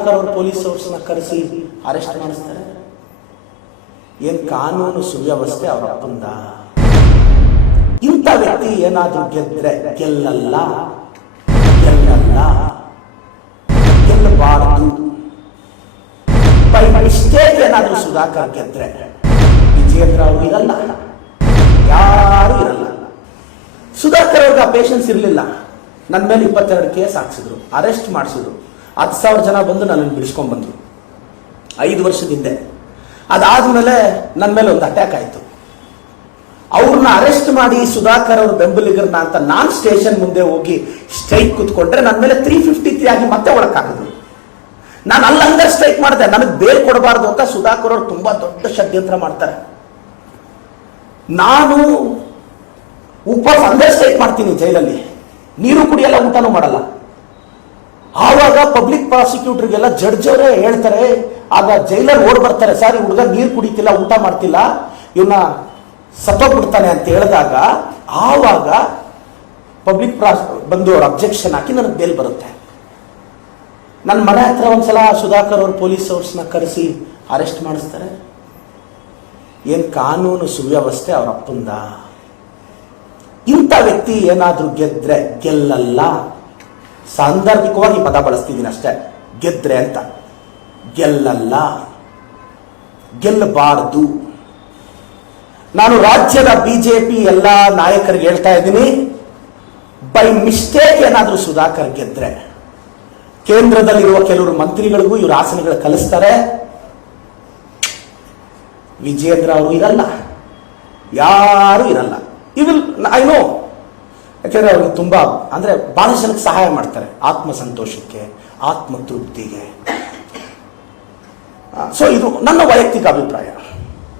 ಸುಧಾಕರ್ ಅವರು ಪೊಲೀಸ್ನ ಕರೆಸಿ ಅರೆಸ್ಟ್ ಮಾಡಿಸ್ತಾರೆ. ಏನ್ ಕಾನೂನು ಸುವ್ಯವಸ್ಥೆ ಅವರ ಅಪ್ಪಂದ? ಇಂಥ ವ್ಯಕ್ತಿ ಏನಾದ್ರೂ ಗೆದ್ರೆ ಗೆಲ್ಲಲ್ಲ? ಗೆಲ್ಲಲ್ಲ? ಗೆಲ್ಲಬಾರದು? ಬೈ ಮಿಸ್ಟೇಕ್ ಏನಾದ್ರೂ ಸುಧಾಕರ್ ಗೆದ್ರೆ ವಿಜೇಂದ್ರ ಅವರು ಇರಲ್ಲ. ಯಾರು ಇರಲ್ಲ. ಸುಧಾಕರ್ ಅವ್ರಿಗೆ ಆ ಪೇಷನ್ಸ್ ಇರಲಿಲ್ಲ. ನನ್ನ ಮೇಲೆ ಇಪ್ಪತ್ತೆರಡು ಕೇಸ್ ಹಾಕ್ಸಿದ್ರು. ಅರೆಸ್ಟ್ ಮಾಡಿಸಿದ್ರು. ಹತ್ತು ಸಾವಿರ ಜನ ಬಂದು ನನ್ನನ್ನು ಬಿಡಿಸ್ಕೊಂಡು ಬಂದ್ರು. ಐದು ವರ್ಷದ ಹಿಂದೆ. ಅದಾದ್ಮೇಲೆ ನನ್ನ ಮೇಲೆ ಒಂದು ಅಟ್ಯಾಕ್ ಆಯಿತು. ಅವ್ರನ್ನ ಅರೆಸ್ಟ್ ಮಾಡಿ ಸುಧಾಕರ್ ಅವ್ರ ಬೆಂಬಲಿಗರನ್ನ ಅಂತ ನಾನು ಸ್ಟೇಷನ್ ಮುಂದೆ ಹೋಗಿ ಸ್ಟ್ರೈಕ್ ಕೂತ್ಕೊಂಡ್ರೆ ನನ್ನ ಮೇಲೆ ತ್ರೀ ಫಿಫ್ಟಿ ತ್ರೀ ಆಗಿ ಮತ್ತೆ ಒಳಕಾಗಿದ್ರು ನಾನು ಅಲ್ಲಿ ಅಂಡರ್ ಸ್ಟ್ರೈಕ್ ಮಾಡಿದೆ. ನನಗೆ ಬೇಲ್ ಕೊಡಬಾರ್ದು ಅಂತ ಸುಧಾಕರ್ ಅವರು ತುಂಬಾ ದೊಡ್ಡ ಷಡ್ಯಂತ್ರ ಮಾಡ್ತಾರೆ. ನಾನು ಉಪವಾಸ ಅಂದರೆ ಸ್ಟ್ರೈಕ್ ಮಾಡ್ತೀನಿ ಜೈಲಲ್ಲಿ. ನೀರು ಕುಡಿಯಲ್ಲ ಊಟನೂ ಮಾಡಲ್ಲ. ಪ್ರಾಸಿಕ್ಯೂಟರ್ಗೆಲ್ಲ ಜಡ್ಜ್ ಅವರೇ ಹೇಳ್ತಾರೆ, ಆಗ ಜೈಲರ್ ಓಡ್ ಬರ್ತಾರೆ, ಸರ್, ಈ ಹುಡುಗ ನೀರು ಕುಡಿತಿಲ್ಲ, ಊಟ ಮಾಡ್ತಿಲ್ಲ ಇವನ್ನ ಸತ್ತೋಗ್ಬಿಡ್ತಾನೆ ಅಂತ ಹೇಳಿದಾಗ, ಆವಾಗ ಪಬ್ಲಿಕ್ ಪ್ರಾಸ್ ಬಂದು ಅವ್ರ ಅಬ್ಜೆಕ್ಷನ್ ಹಾಕಿ ನನಗೆ ಬೇಲ್ ಬರುತ್ತೆ. ನನ್ನ ಮನೆ ಹತ್ರ ಒಂದ್ಸಲ ಸುಧಾಕರ್ ಅವ್ರ ಪೊಲೀಸ್ ಅವ್ರನ್ನ ಕರೆಸಿ ಅರೆಸ್ಟ್ ಮಾಡಿಸ್ತಾರೆ. ಏನು ಕಾನೂನು ಸುವ್ಯವಸ್ಥೆ ಅವರ ಅಪ್ಪಂದ? ಇಂಥ ವ್ಯಕ್ತಿ ಏನಾದರೂ ಗೆದ್ರೆ ಗೆಲ್ಲಲ್ಲ. ಸಾಂದರ್ಭಿಕವಾಗಿ ಪದ ಬಳಸ್ತಿದ್ದೀನಿ ಅಷ್ಟೇ. ಗೆದ್ರೆ ಅಂತ. ಗೆಲ್ಲಲ್ಲ. ಗೆಲ್ಲಬಾರದು. ನಾನು ರಾಜ್ಯದ ಬಿಜೆಪಿ ಎಲ್ಲ ನಾಯಕರಿಗೆ ಹೇಳ್ತಾ ಇದ್ದೀನಿ. ಬೈ ಮಿಸ್ಟೇಕ್ ಏನಾದರೂ ಸುಧಾಕರ್ ಗೆದ್ರೆ. ಕೇಂದ್ರದಲ್ಲಿರುವ ಕೆಲವರು ಮಂತ್ರಿಗಳಿಗೂ ಇವರು ಆಸನಗಳು ಕಲಿಸ್ತಾರೆ. ವಿಜೇಂದ್ರ ಅವರು ಇರಲ್ಲ. ಯಾರು ಇರಲ್ಲ. ಇವಿಲ್ ಐ ನೋ ಯಾಕೆಂದ್ರೆ ಅವ್ರಿಗೆ ತುಂಬಾ, ಅಂದ್ರೆ ಭಾಳ ಜನಕ್ಕೆ ಸಹಾಯ ಮಾಡ್ತಾರೆ ಆತ್ಮ ಸಂತೋಷಕ್ಕೆ ಆತ್ಮ ತೃಪ್ತಿಗೆ ಸೊ ಇದು ನನ್ನ ವೈಯಕ್ತಿಕ ಅಭಿಪ್ರಾಯ.